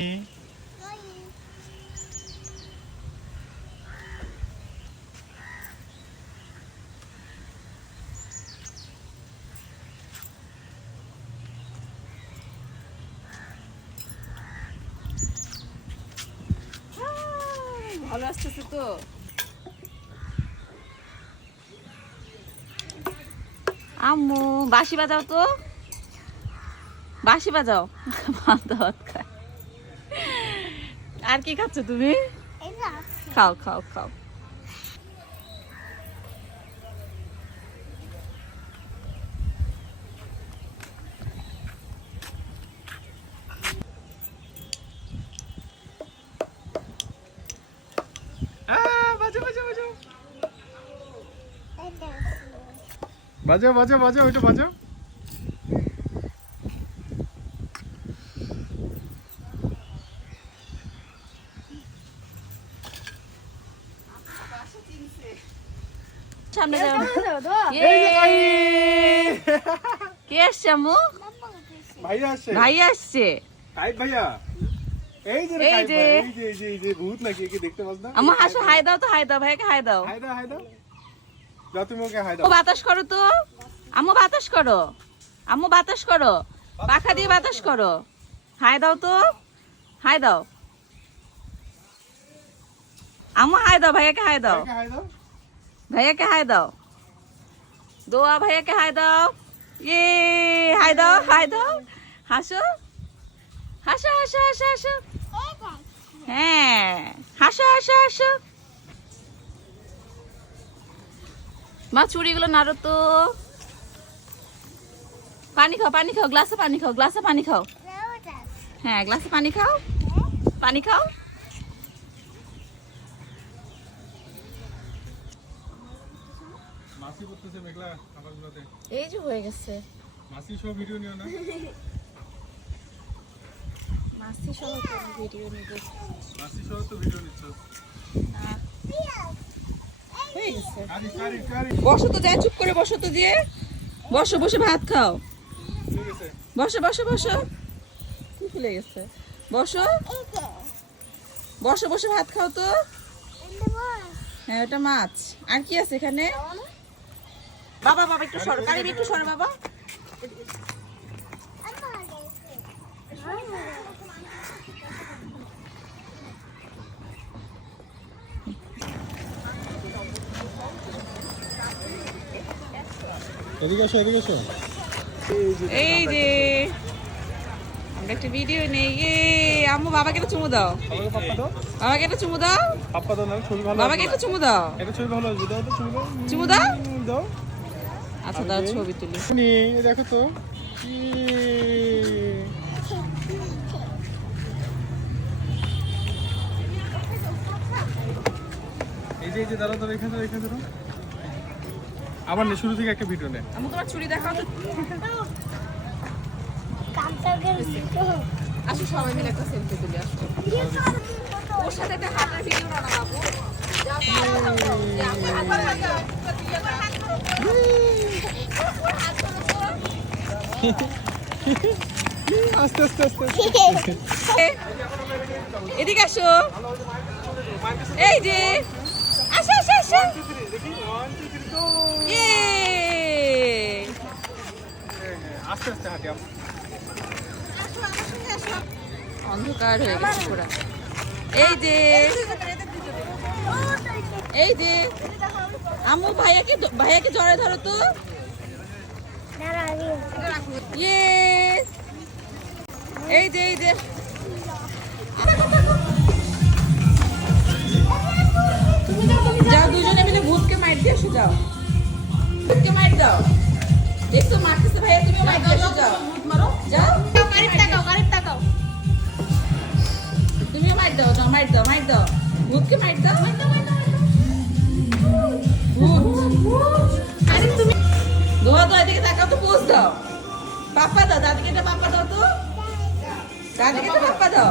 ভালো আসতেছে তো। আম্মু বাঁশি বাজাও তো, বাঁশি বাজাও। আর কি খাচ্ছ তুমি? খাও খাও খাও। বাজাও বাজাও বাজাও, ওইটা বাজাও। সামনে যাও। কে আসছে আম্মু? ভাইয়া আসছে। ভাইয়া আসছে। কাইফ ভাইয়া। এই যে এই যে। এই যে ভূত নাকি, একে দেখতে পাস না? আম্মু হাসো, হাই দাও তো, হাই দাও ভাইকে, হাই দাও। হাই দাও হাই দাও। যাও তুমি ওকে হাই দাও। ও বাতাস করো তো, আম্মু বাতাস করো, আম্মু বাতাস করো, পাখা দিয়ে বাতাস করো। হাই দাও তো, হাই দাও। আম্মু হাই দাও, ভাইয়াকে হাই দাও, হাই দাও। ভাইয়াকে হাই দাও। দোয়া ভাইয়াকে হাই দাও। ইয়ে হাই দাও, হাই দাও। হাসো হাসো হাসো হাসো হাসো। হ্যাঁ হাসো হাসো হাসো। মা চুড়িগুলো নাড়ো তো। পানি খাও, পানি খাও, গ্লাসে পানি খাও, গ্লাসে পানি খাও। হ্যাঁ গ্লাসে পানি খাও, পানি খাও। মাসি করতেছে মেঘলা আকাশগুলোতে। এই যে হয়ে গেছে। মাসি সব ভিডিও নিও না। মাসি সহ ভিডিও নিতে মাসি সব তো ভিডিও নিচ্ছ। হয়ে গেছে। কারি কারি কারি। বসো তো, যাই চুপ করে বসো তো, দিয়ে বসো, বসে ভাত খাও। ঠিক আছে। বসো বসো বসো। কি ফুলে গেছে? বসো বসো, বসে ভাত খাও তো। হ্যাঁ ওটা মাছ। আর কি আছে এখানে? বাবা বাবা একটু সরো, কারিম একটু সরো বাবা। এদিকে আসো এদিকে আসো। এই যে আমরা একটা ভিডিও নেই। আম্মু বাবাকে একটা চুমু দাও, আমাকে পাপ্পা দাও। বাবাকে একটা চুমু দাও, পাপ্পা দাও না, ছবি ভালো। বাবাকে একটা চুমু দাও, এটা ছবি ভালো আসবে। দাও তো ছবি দাও। চুমু দাও। দাও। আচ্ছা দাও, ছবি তুলি। শুনি দেখো তো। এই যে দাঁড়াও দাঁড়াও, এখানে দাঁড়াও, এখানে দাঁড়াও। আবার নে, শুরু থেকে একটা ভিডিও নে। আম্মু তোমার ছুরি দেখাও তো। আসো সবাই মিলে একটা সেলফি তুলি, আসো। ওর সাথে একটা হাতের ভিডিও না বাবু। আস্তে আস্তে আস্তে আস্তে। এদিকে আসো। এই যে আসো আসো আসো। দেখি 1 2 3 গো। ইয়ে আস্তে আস্তে হাঁটি। অন্ধকার হয়ে গেছে পুরো। এই যে এই যে আম্মু ভাইয়াকে জড়ে ধরো তো। ইয়ে এই যে এই যে যাও, দুজনে মিলে ভূতকে মাইর দিয়ে আসো। যাও ভূতকে মাইর দাও। দেখছো মারতেছে ভাইয়া, তুমিও মাইর দিয়ে আসো। যাও যাও, তুমিও মাইর দাও। যাও মাইর দাও, মাইর দাও, ভূতকে মাইর দাও। ভূত আরে তুমি দোয়া তো এদিকে তাকাও তো, পোজ দাও, পাপ্পা দাও, দাদিকে একটা পাপ্পা দাও তো, দাদিকে একটা পাপ্পা দাও।